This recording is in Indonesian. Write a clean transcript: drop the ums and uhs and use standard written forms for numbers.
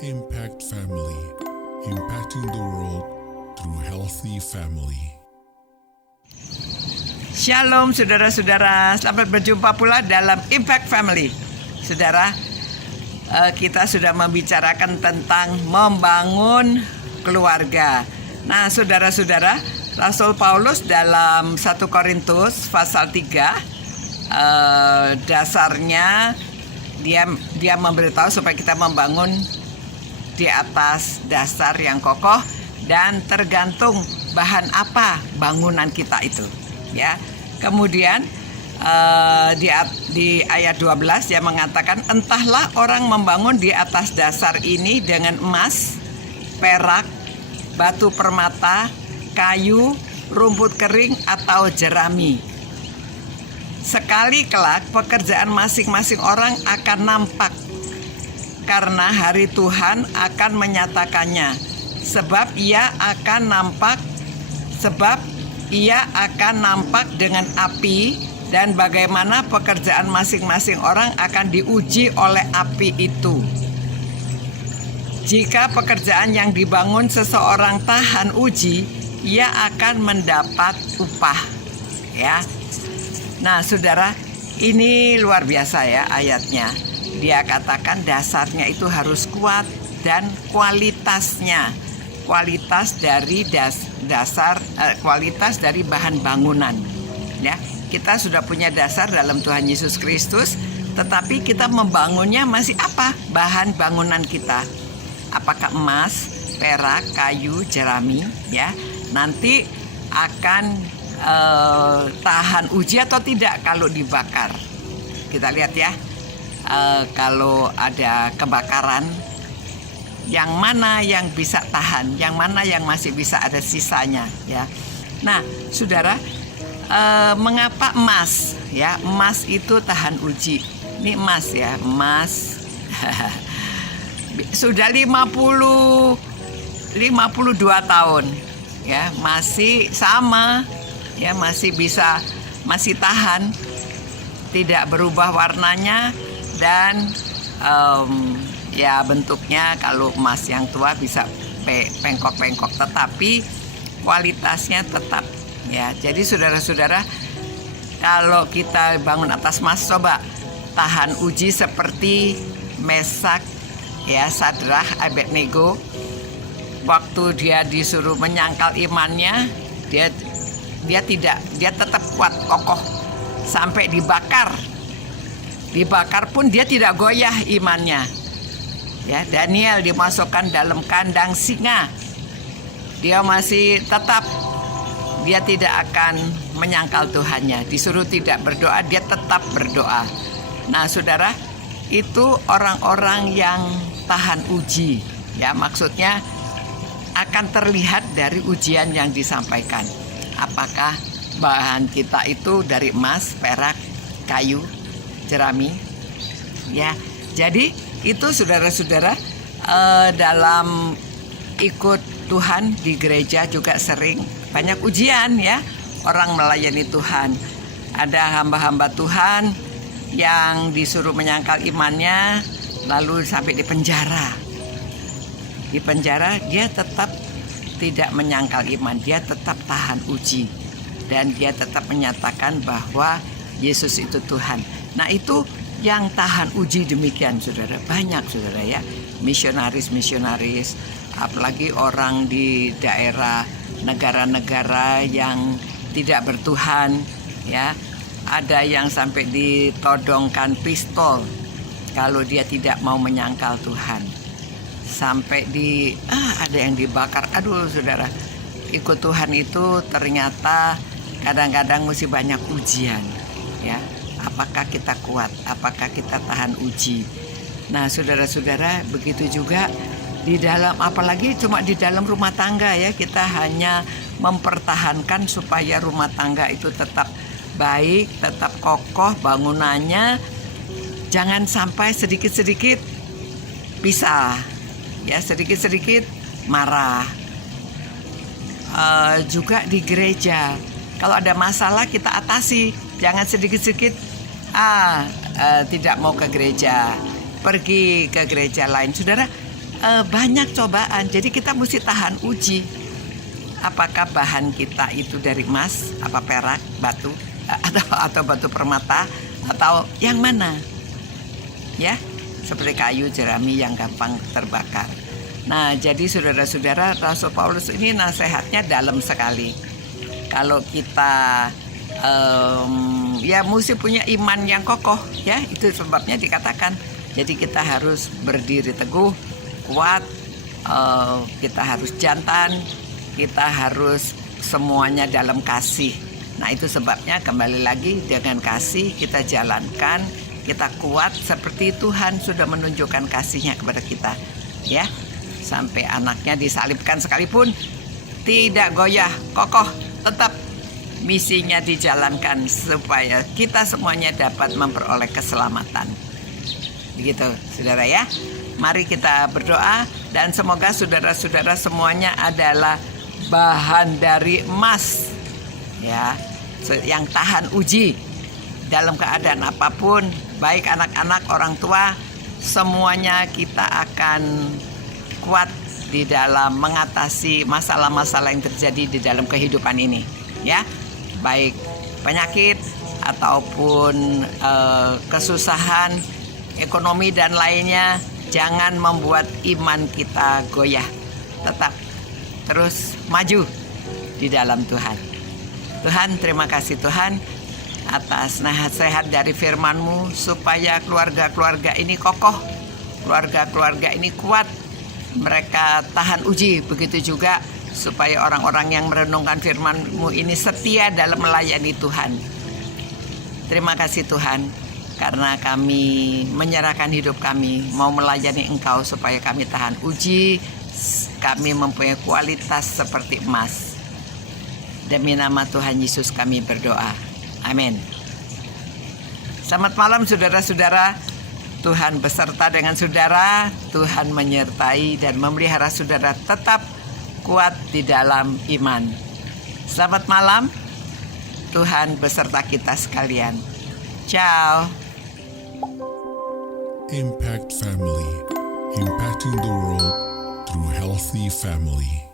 Impact Family, impacting the world through healthy family. Shalom saudara-saudara, selamat berjumpa pula dalam Impact Family. Saudara, kita sudah membicarakan tentang membangun keluarga. Nah saudara-saudara, Rasul Paulus dalam 1 Korintus pasal 3 dasarnya dia memberitahu supaya kita membangun di atas dasar yang kokoh dan tergantung bahan apa bangunan kita itu, ya. Kemudian di ayat 12 dia mengatakan, entahlah orang membangun di atas dasar ini dengan emas, perak, batu permata, kayu, rumput kering atau jerami. Sekali kelak pekerjaan masing-masing orang akan nampak, karena hari Tuhan akan menyatakannya, sebab ia akan nampak dengan api, dan bagaimana pekerjaan masing-masing orang akan diuji oleh api itu. Jika pekerjaan yang dibangun seseorang tahan uji, ia akan mendapat upah, ya. Nah saudara, ini luar biasa ya ayatnya. Dia katakan dasarnya itu harus kuat dan kualitas dari kualitas dari bahan bangunan, ya. Kita sudah punya dasar dalam Tuhan Yesus Kristus, tetapi kita membangunnya masih apa? Bahan bangunan kita. Apakah emas, perak, kayu, jerami, ya. Nanti akan tahan uji atau tidak kalau dibakar. Kita lihat ya. Kalau ada kebakaran, yang mana yang bisa tahan, yang mana yang masih bisa ada sisanya, ya. Nah, saudara, mengapa emas, ya? Emas itu tahan uji. Ini emas ya, emas. Sudah 52 tahun, ya, masih sama, ya, masih tahan, tidak berubah warnanya. Dan ya bentuknya kalau emas yang tua bisa pengkok-pengkok, tetapi kualitasnya tetap, ya. Jadi saudara-saudara, kalau kita bangun atas emas, coba tahan uji seperti Mesak, ya, Sadrah, Abednego. Waktu dia disuruh menyangkal imannya, dia tetap kuat, kokoh sampai dibakar pun dia tidak goyah imannya, ya. Daniel dimasukkan dalam kandang singa, dia masih tetap, dia tidak akan menyangkal Tuhannya. Disuruh tidak berdoa, dia tetap berdoa. Nah saudara, itu orang-orang yang tahan uji, ya. Maksudnya akan terlihat dari ujian yang disampaikan. Apakah bahan kita itu dari emas, perak, kayu, jerami, ya. Jadi itu saudara-saudara, dalam ikut Tuhan di gereja juga sering banyak ujian, ya. Orang melayani Tuhan, ada hamba-hamba Tuhan yang disuruh menyangkal imannya, lalu sampai di penjara. Di penjara dia tetap tidak menyangkal iman, dia tetap tahan uji, dan dia tetap menyatakan bahwa Yesus itu Tuhan. Nah itu yang tahan uji demikian, saudara. Banyak, saudara, ya. Misionaris, apalagi orang di daerah negara-negara yang tidak bertuhan, ya. Ada yang sampai ditodongkan pistol kalau dia tidak mau menyangkal Tuhan. Sampai ada yang dibakar. Aduh saudara, ikut Tuhan itu ternyata kadang-kadang mesti banyak ujian, ya. Apakah kita kuat? Apakah kita tahan uji? Nah saudara-saudara, begitu juga di dalam, apalagi cuma di dalam rumah tangga, ya. Kita hanya mempertahankan supaya rumah tangga itu tetap baik, tetap kokoh bangunannya. Jangan sampai sedikit-sedikit pisah, ya, sedikit-sedikit marah. Juga di gereja, kalau ada masalah kita atasi. Jangan sedikit-sedikit tidak mau ke gereja, pergi ke gereja lain. Saudara, banyak cobaan. Jadi kita mesti tahan uji. Apakah bahan kita itu dari emas, apa perak, batu, atau batu permata, atau yang mana? Ya, seperti kayu jerami yang gampang terbakar. Nah, jadi saudara-saudara, Rasul Paulus ini nasihatnya dalam sekali. Kalau kita ya mesti punya iman yang kokoh, ya itu sebabnya dikatakan. Jadi kita harus berdiri teguh, kuat, kita harus jantan, kita harus semuanya dalam kasih. Nah itu sebabnya kembali lagi dengan kasih kita jalankan, kita kuat seperti Tuhan sudah menunjukkan kasihnya kepada kita, ya. Sampai anaknya disalibkan sekalipun tidak goyah, kokoh, tetap misinya dijalankan supaya kita semuanya dapat memperoleh keselamatan. Begitu, saudara ya. Mari kita berdoa dan semoga saudara-saudara semuanya adalah bahan dari emas, ya, yang tahan uji dalam keadaan apapun, baik anak-anak, orang tua, semuanya kita akan kuat di dalam mengatasi masalah-masalah yang terjadi di dalam kehidupan ini, ya, baik penyakit ataupun kesusahan ekonomi dan lainnya. Jangan membuat iman kita goyah, tetap terus maju di dalam Tuhan. Tuhan, terima kasih Tuhan atas nasihat dari firman-Mu supaya keluarga-keluarga ini kokoh, keluarga-keluarga ini kuat, mereka tahan uji. Begitu juga supaya orang-orang yang merenungkan firman-Mu ini setia dalam melayani Tuhan. Terima kasih Tuhan, karena kami menyerahkan hidup kami, mau melayani Engkau supaya kami tahan uji, kami mempunyai kualitas seperti emas. Demi nama Tuhan Yesus kami berdoa. Amin. Selamat malam saudara-saudara. Tuhan beserta dengan saudara. Tuhan menyertai dan memelihara saudara tetap kuat di dalam iman. Selamat malam. Tuhan beserta kita sekalian. Ciao. Impact Family, impacting the world through healthy family.